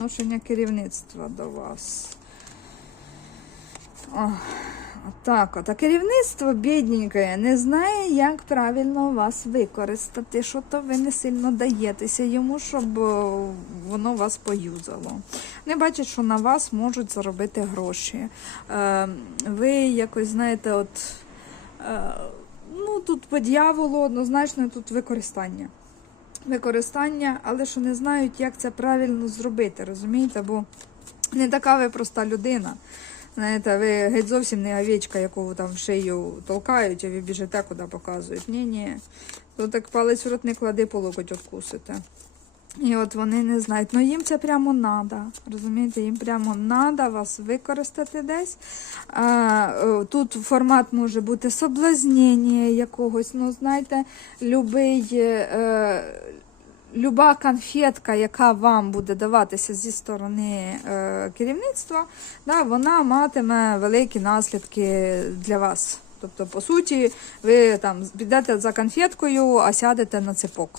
Відношення керівництва до вас. О, так, от. А керівництво бідненьке не знає, як правильно вас використати, що то ви не сильно даєтеся йому, щоб воно вас поюзало. Не бачать, що на вас можуть заробити гроші. Е, ви якось знаєте, от. Е, ну, тут по дьяволу однозначно тут використання використання, але що не знають, як це правильно зробити, розумієте? Бо не така ви проста людина. Знаєте, ви геть зовсім не овечка, яку там в шию толкають, а ви біжите, куди показують. Ні, ні. Тут так палець в рот не клади, по локоть откусите. І от вони не знають. Ну їм це прямо надо. Розумієте, їм прямо надо вас використати десь. А, е, тут формат може бути соблазнення якогось. Ну, знаєте, любий. Е, Люба конфетка, яка вам буде даватися зі сторони е, керівництва, да, вона матиме великі наслідки для вас. Тобто, по суті, ви там підете за конфеткою, а сядете на цепок.